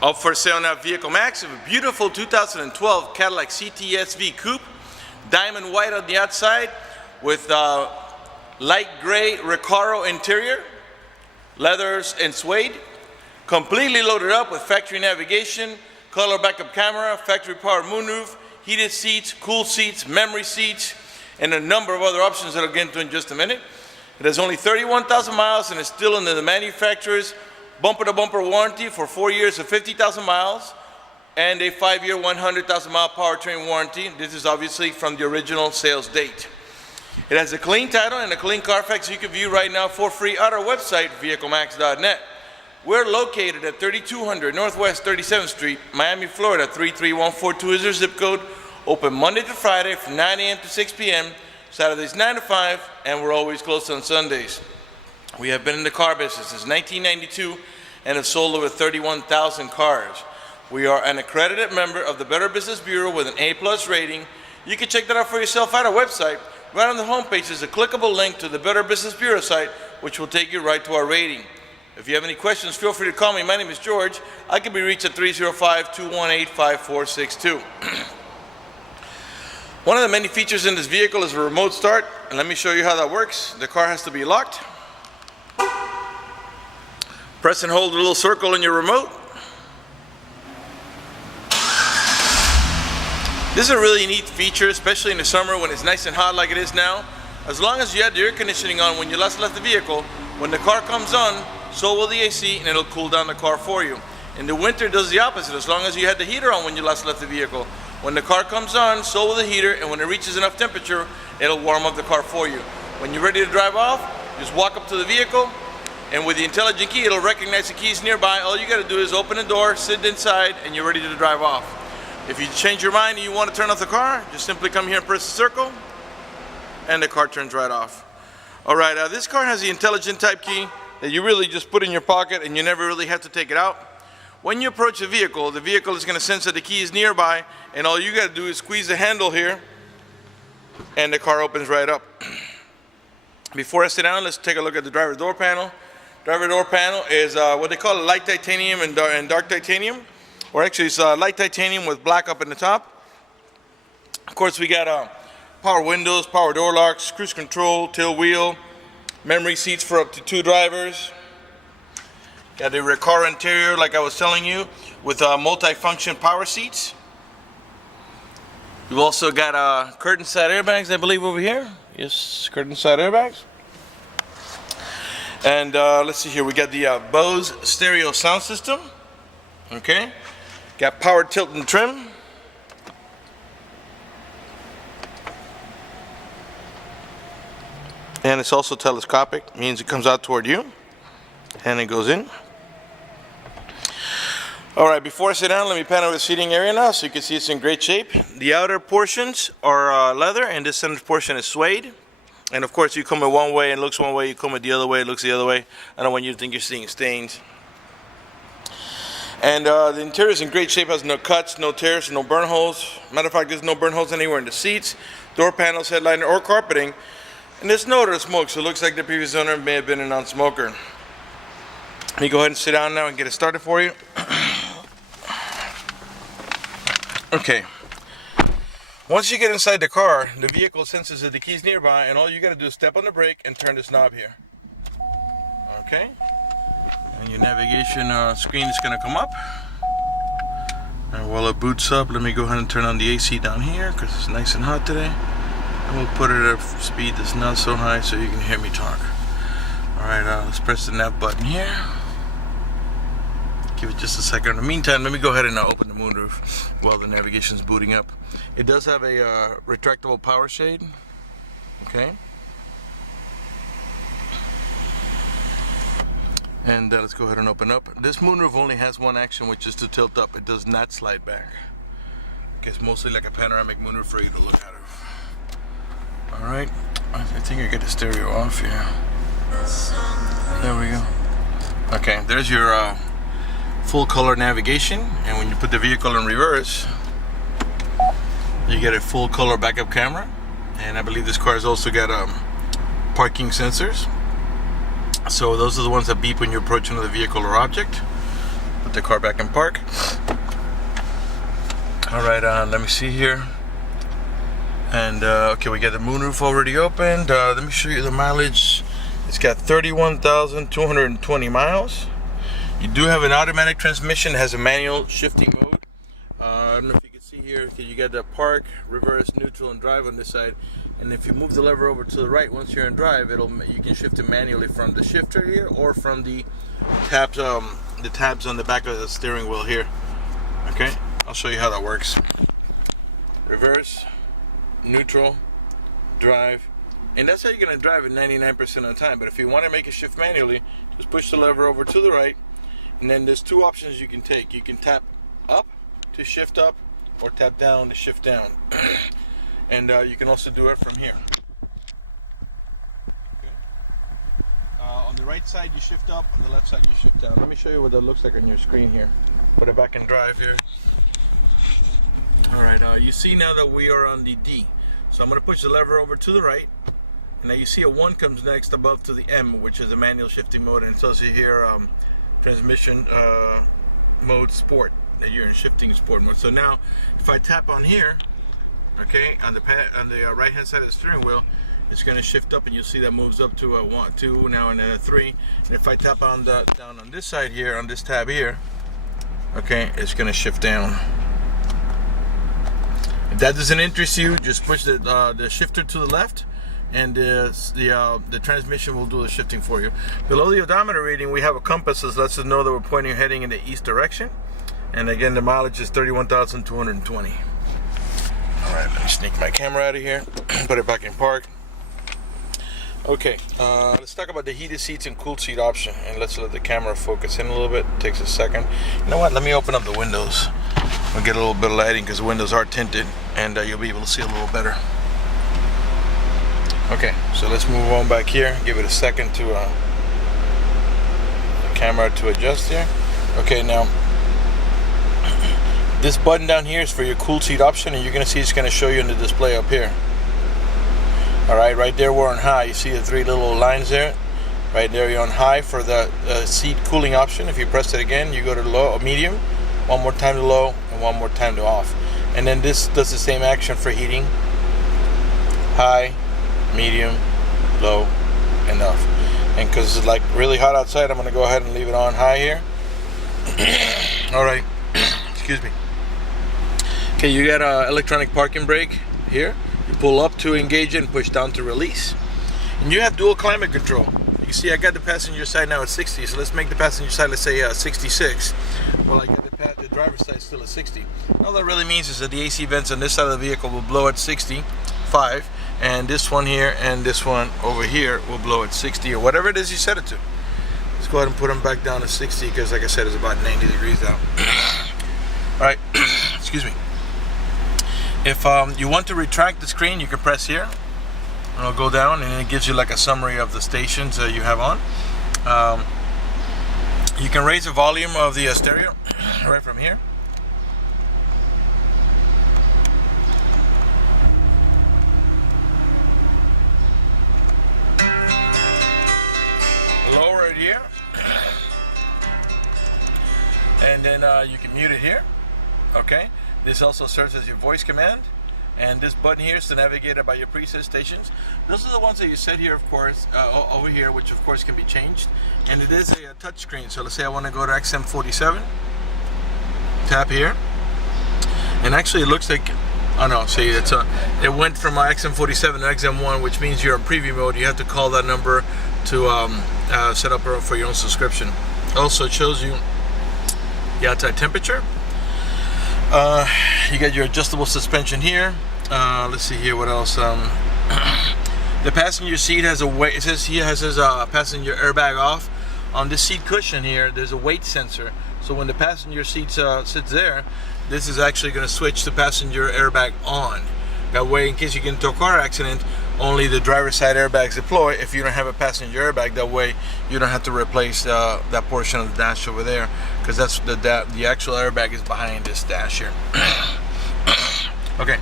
Up for sale now, Vehiclemax, a beautiful 2012 Cadillac CTS V Coupe, diamond white on the outside with light gray Recaro interior, leathers and suede, completely loaded up with factory navigation, color backup camera, factory power moonroof, heated seats, cool seats, memory seats, and a number of other options that I'll get into in just a minute. It has only 31,000 miles and is still under the manufacturer's bumper-to-bumper warranty for 4 years of 50,000 miles and a 5-year 100,000-mile powertrain warranty. This is obviously from the original sales date. It has a clean title and a clean Carfax you can view right now for free at our website, vehiclemax.net. We're located at 3200 Northwest 37th Street, Miami, Florida, 33142 is our zip code. Open Monday to Friday from 9 a.m. to 6 p.m., Saturdays 9 to 5, and we're always closed on Sundays. We have been in the car business since 1992 and have sold over 31,000 cars. We are an accredited member of the Better Business Bureau with an A+ rating. You can check that out for yourself at our website. Right on the homepage is a clickable link to the Better Business Bureau site, which will take you right to our rating. If you have any questions, feel free to call me. My name is George. I can be reached at 305-218-5462. One of the many features in this vehicle is a remote start, and let me show you how that works. The car has to be locked. Press and hold the little circle in your remote. This is a really neat feature, especially in the summer when it's nice and hot like it is now. As long as you had the air conditioning on when you last left the vehicle, when the car comes on, so will the AC, and it'll cool down the car for you. In the winter, it does the opposite. As long as you had the heater on when you last left the vehicle, when the car comes on, so will the heater, and when it reaches enough temperature, it'll warm up the car for you. When you're ready to drive off, just walk up to the vehicle, and with the intelligent key, it'll recognize the keys nearby. All you gotta do is open the door, sit inside, and you're ready to drive off. If you change your mind and you want to turn off the car, just simply come here and press the circle, and the car turns right off. All right, this car has the intelligent type key that you really just put in your pocket and you never really have to take it out. When you approach the vehicle is gonna sense that the key is nearby, and all you gotta do is squeeze the handle here, and the car opens right up. Before I sit down, let's take a look at the driver door panel. Driver door panel is what they call a light titanium and dark titanium, or actually it's light titanium with black up in the top. Of course, we got power windows, power door locks, cruise control, tilt wheel, memory seats for up to 2 drivers. Got the Recaro interior, like I was telling you, with multi-function power seats. We've also got curtain side airbags, I believe, over here. Yes, curtain side airbags. And let's see here, we got the Bose stereo sound system. Okay, got power tilt and trim. And it's also telescopic, means it comes out toward you and it goes in. All right, before I sit down, let me pan over the seating area now so you can see it's in great shape. The outer portions are leather, and this center portion is suede. And of course, you come in one way and it looks one way, you come in the other way, it looks the other way. I don't want you to think you're seeing stains. And the interior is in great shape, has no cuts, no tears, no burn holes. Matter of fact, there's no burn holes anywhere in the seats, door panels, headliner, or carpeting. And there's no odor of smoke, so it looks like the previous owner may have been a non-smoker. Let me go ahead and sit down now and get it started for you. Okay. Once you get inside the car, the vehicle senses that the key's nearby, and all you gotta do is step on the brake and turn this knob here. Okay? And your navigation screen is gonna come up. And while it boots up, let me go ahead and turn on the AC down here, because it's nice and hot today. And we'll put it at a speed that's not so high so you can hear me talk. Alright, let's press the nav button here. Give it just a second. In the meantime, let me go ahead and open the moonroof while the navigation is booting up. It does have a retractable power shade. Okay. And let's go ahead and open up. This moonroof only has one action, which is to tilt up. It does not slide back. It's mostly like a panoramic moonroof for you to look at it. Alright, I think I get the stereo off here. There we go. Okay, there's your full color navigation, and when you put the vehicle in reverse, you get a full color backup camera. And I believe this car has also got parking sensors. So those are the ones that beep when you approach another vehicle or object. Put the car back in park. All right, let me see here. And okay, we got the moonroof already opened. Let me show you the mileage. It's got 31,220 miles. You do have an automatic transmission that has a manual shifting mode. I don't know if you can see here, you got the park, reverse, neutral, and drive on this side. And if you move the lever over to the right, once you're in drive, you can shift it manually from the shifter here or from the tabs on the back of the steering wheel here. Okay, I'll show you how that works. Reverse, neutral, drive, and that's how you're going to drive it 99% of the time. But if you want to make it shift manually, just push the lever over to the right, and then there's two options you can take. You can tap up to shift up, or tap down to shift down. And you can also do it from here. Okay. On the right side you shift up, on the left side you shift down. Let me show you what that looks like on your screen here. Put it back in drive here. Alright, you see now that we are on the D. So I'm going to push the lever over to the right. And now you see a 1 comes next above to the M, which is the manual shifting mode, and it tells you here transmission mode sport, that you're in shifting sport mode. So now if I tap on here, okay, on the right hand side of the steering wheel, it's going to shift up, and you'll see that moves up to a 1, 2, now and a 3. And if I tap on down on this side here, on this tab here, okay, it's going to shift down. If that doesn't interest you, just push the shifter to the left, and the transmission will do the shifting for you. Below the odometer reading, we have a compass that lets us know that we're heading in the east direction. And again, the mileage is 31,220. All right, let me sneak my camera out of here, put it back in park. Okay, let's talk about the heated seats and cooled seat option, and let's let the camera focus in a little bit. It takes a second. You know what? Let me open up the windows. We'll get a little bit of lighting because the windows are tinted, and you'll be able to see a little better. Okay, so let's move on back here. Give it a second to the camera to adjust here. Okay, now this button down here is for your cool seat option, and you're going to see it's going to show you in the display up here. Alright, right there we're on high. You see the 3 little lines there? Right there you're on high for the seat cooling option. If you press it again, you go to low or medium, 1 more time to low, and 1 more time to off. And then this does the same action for heating. High, medium, low, and off. And because it's like really hot outside, I'm going to go ahead and leave it on high here. Alright, excuse me. Okay, you got an electronic parking brake here. You pull up to engage it and push down to release. And you have dual climate control. You can see I got the passenger side now at 60, so let's make the passenger side, let's say 66. Well, I got the driver's side still at 60. All that really means is that the AC vents on this side of the vehicle will blow at 65, and this one here and this one over here will blow at 60, or whatever it is you set it to. Let's go ahead and put them back down to 60, because like I said, it's about 90 degrees out. Alright, excuse me. If you want to retract the screen, you can press here, and it'll go down, and it gives you like a summary of the stations you have on. You can raise the volume of the stereo right from here. Lower it here, and then you can mute it here. Okay. This also serves as your voice command, and this button here is to navigate by your preset stations. Those are the ones that you set here, of course, over here, which of course can be changed. And it is a touch screen. So let's say I want to go to XM47. Tap here, and actually it looks like, oh no, see, it went from XM47 to XM1, which means you're in preview mode. You have to call that number to set up for your own subscription. Also, it shows you the outside temperature. You got your adjustable suspension here. Let's see here, what else? The passenger seat has a weight. It says here has passenger airbag off. On this seat cushion here, there's a weight sensor. So when the passenger seat sits there, this is actually going to switch the passenger airbag on. That way, in case you get into a car accident, only the driver's side airbags deploy. If you don't have a passenger airbag, that way you don't have to replace that portion of the dash over there, because that's the actual airbag is behind this dash here. Okay,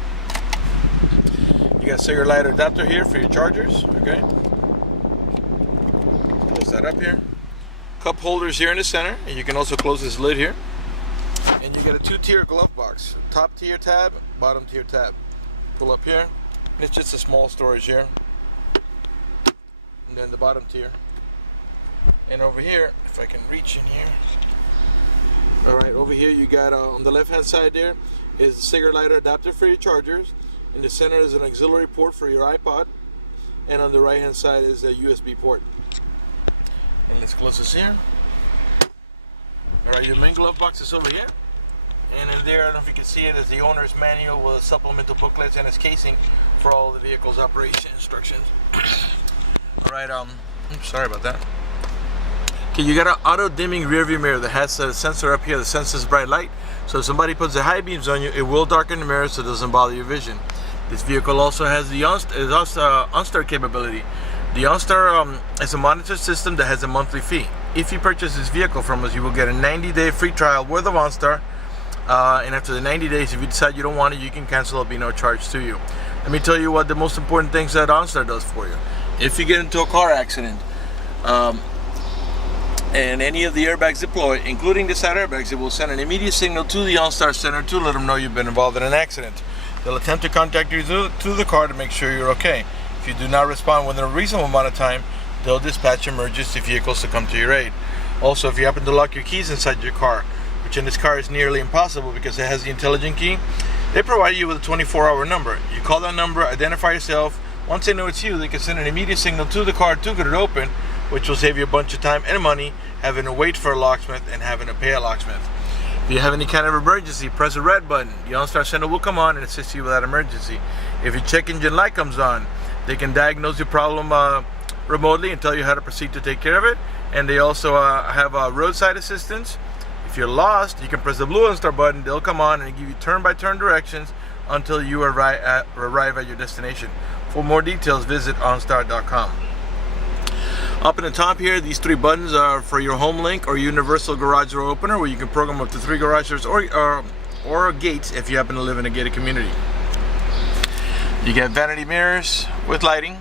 you got a cigarette lighter adapter here for your chargers. Okay, close that up here. cup holders here in the center, and you can also close this lid here. And you get a 2-tier glove box. Top tier tab, bottom tier tab. Pull up here. It's just a small storage here. And then the bottom tier. And over here, if I can reach in here. Alright, over here you got on the left hand side there is a cigarette lighter adapter for your chargers. In the center is an auxiliary port for your iPod. And on the right hand side is a USB port. And let's close this here. Alright, your main glove box is over here. And in there, I don't know if you can see it, is the owner's manual with supplemental booklets and its casing for all the vehicle's operation instructions. Alright, sorry about that. Okay, you got an auto dimming rear view mirror that has a sensor up here that senses bright light. So if somebody puts the high beams on you, it will darken the mirror so it doesn't bother your vision. This vehicle also has the OnStar capability. The OnStar is a monitor system that has a monthly fee. If you purchase this vehicle from us, you will get a 90-day free trial worth of OnStar. And after the 90 days, if you decide you don't want it, you can cancel. There'll be no charge to you. Let me tell you what the most important things that OnStar does for you. If you get into a car accident and any of the airbags deploy, including the side airbags, it will send an immediate signal to the OnStar center to let them know you've been involved in an accident. They'll attempt to contact you through the car to make sure you're okay. If you do not respond within a reasonable amount of time, they'll dispatch emergency vehicles to come to your aid. Also, if you happen to lock your keys inside your car, which in this car is nearly impossible because it has the intelligent key, they provide you with a 24-hour number. You call that number, identify yourself. Once they know it's you, they can send an immediate signal to the car to get it open, which will save you a bunch of time and money having to wait for a locksmith and having to pay a locksmith. If you have any kind of emergency, press the red button. The OnStar center will come on and assist you with that emergency. If your check engine light comes on, they can diagnose your problem remotely and tell you how to proceed to take care of it. And they also have roadside assistance. If you're lost, you can press the blue OnStar button. They'll come on and give you turn-by-turn directions until you arrive at your destination. For more details, visit OnStar.com. Up in the top here, these 3 buttons are for your home link or universal garage door opener, where you can program up to 3 garage doors or gates if you happen to live in a gated community. You get vanity mirrors with lighting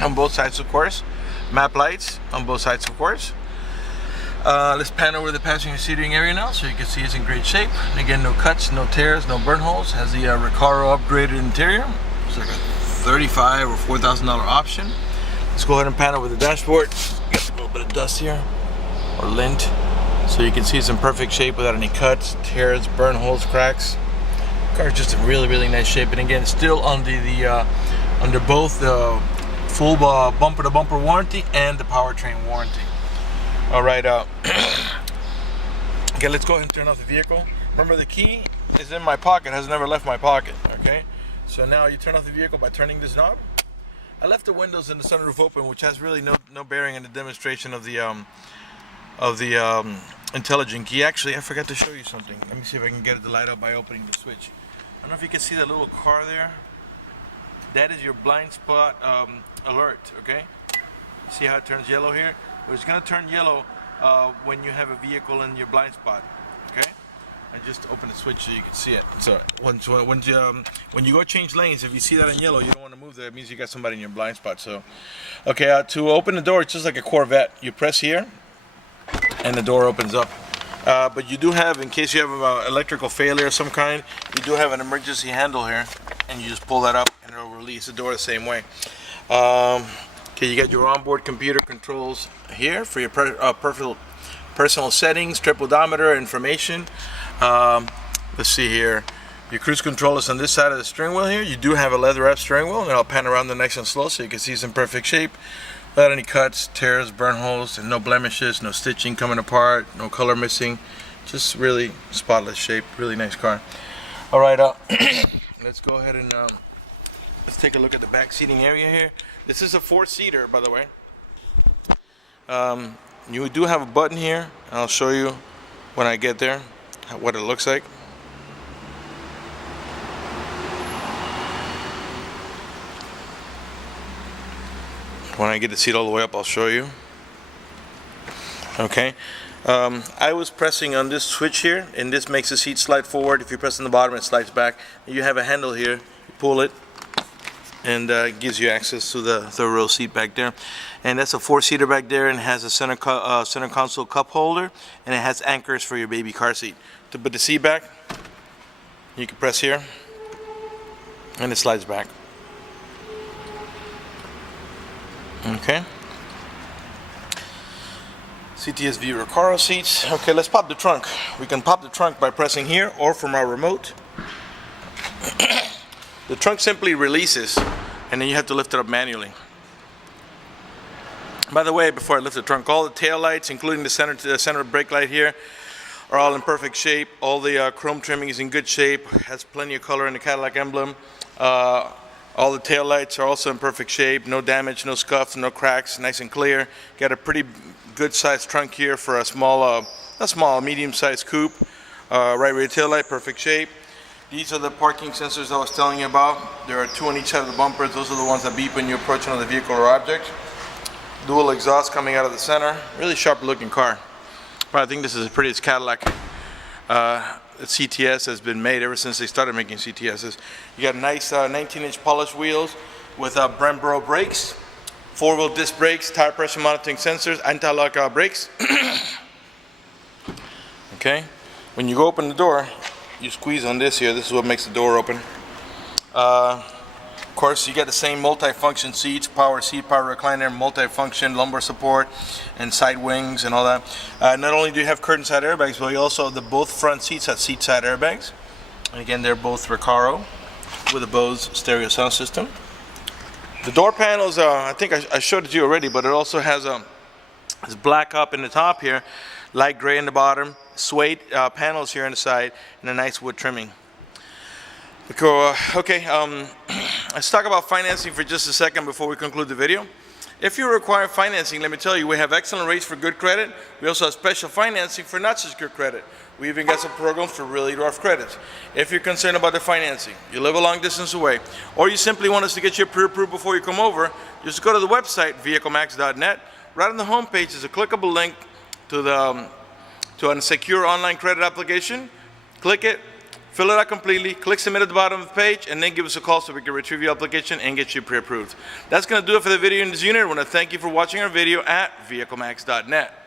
on both sides, of course. Map lights on both sides, of course. Let's pan over the passenger seating area now so you can see it's in great shape. And again, no cuts, no tears, no burn holes. Has the Recaro upgraded interior. It's like a $35,000 or $4,000 option. Let's go ahead and pan over the dashboard. Got a little bit of dust here, or lint, so you can see it's in perfect shape without any cuts, tears, burn holes, cracks. The car is just in really, really nice shape. And again, still under both the full bumper-to-bumper warranty and the powertrain warranty. All right, okay, let's go ahead and turn off the vehicle. Remember, the key is in my pocket, has never left my pocket, okay? So now you turn off the vehicle by turning this knob. I left the windows and the sunroof open, which has really no bearing in the demonstration of the intelligent key. Actually, I forgot to show you something. Let me see if I can get it to light up by opening the switch. I don't know if you can see that little car there. That is your blind spot alert, okay? See how it turns yellow here? It's going to turn yellow when you have a vehicle in your blind spot, okay? I just open the switch so you can see it. So when you go change lanes, if you see that in yellow, you don't want to move there. It means you got somebody in your blind spot. So, okay, to open the door, it's just like a Corvette. You press here, and the door opens up. But you do have, in case you have an electrical failure of some kind, you do have an emergency handle here, and you just pull that up, and it'll release the door the same way. Okay, you got your onboard computer controls here for your personal settings, trip odometer information. Let's see here. Your cruise control is on this side of the steering wheel here. You do have a leather-wrapped steering wheel, and I'll pan around the nice and slow so you can see it's in perfect shape. Without any cuts, tears, burn holes, and no blemishes, no stitching coming apart, no color missing. Just really spotless shape. Really nice car. All right, let's go ahead and let's take a look at the back seating area here. This is a 4-seater, by the way. You do have a button here, and I'll show you when I get there what it looks like. When I get the seat all the way up, I'll show you. Okay. I was pressing on this switch here, and this makes the seat slide forward. If you press on the bottom, it slides back. You have a handle here. You pull it, and gives you access to the third row seat back there. And that's a 4-seater back there, and has a center console cup holder, and it has anchors for your baby car seat. To put the seat back, you can press here and it slides back. Okay. CTS V Recaro seats. Okay, let's pop the trunk. We can pop the trunk by pressing here or from our remote. The trunk simply releases, and then you have to lift it up manually. By the way, before I lift the trunk, all the tail lights, including the center brake light here, are all in perfect shape. All the chrome trimming is in good shape. Has plenty of color in the Cadillac emblem. All the tail lights are also in perfect shape. No damage, no scuffs, no cracks. Nice and clear. Got a pretty good sized trunk here for a small, medium-sized coupe. Right rear tail light, perfect shape. These are the parking sensors I was telling you about. There are 2 on each side of the bumpers. Those are the ones that beep when you approach another vehicle or object. Dual exhaust coming out of the center. Really sharp looking car. But I think this is the prettiest Cadillac CTS has been made ever since they started making CTSs. You got nice 19-inch polished wheels with Brembo brakes, 4-wheel disc brakes, tire pressure monitoring sensors, anti-lock brakes. Okay, when you go open the door, you squeeze on this here. This is what makes the door open. Of course, you get the same multi-function seats, power seat, power recliner, multi-function lumbar support, and side wings and all that. Not only do you have curtain side airbags, but you also have both front seats have seat side airbags. And again, they're both Recaro with a Bose stereo sound system. The door panels, I think I showed it to you already, but it also has this black up in the top here, light gray in the bottom, suede panels here on the side, and a nice wood trimming. Okay, let's talk about financing for just a second before we conclude the video. If you require financing, let me tell you, we have excellent rates for good credit. We also have special financing for not such good credit. We even got some programs for really rough credits. If you're concerned about the financing, you live a long distance away, or you simply want us to get you pre-approved before you come over, just go to the website, vehiclemax.net. Right on the home page is a clickable link to a secure online credit application. Click it. Fill it out completely, click submit at the bottom of the page, and then give us a call so we can retrieve your application and get you pre-approved. That's going to do it for the video in this unit. I want to thank you for watching our video at vehiclemax.net.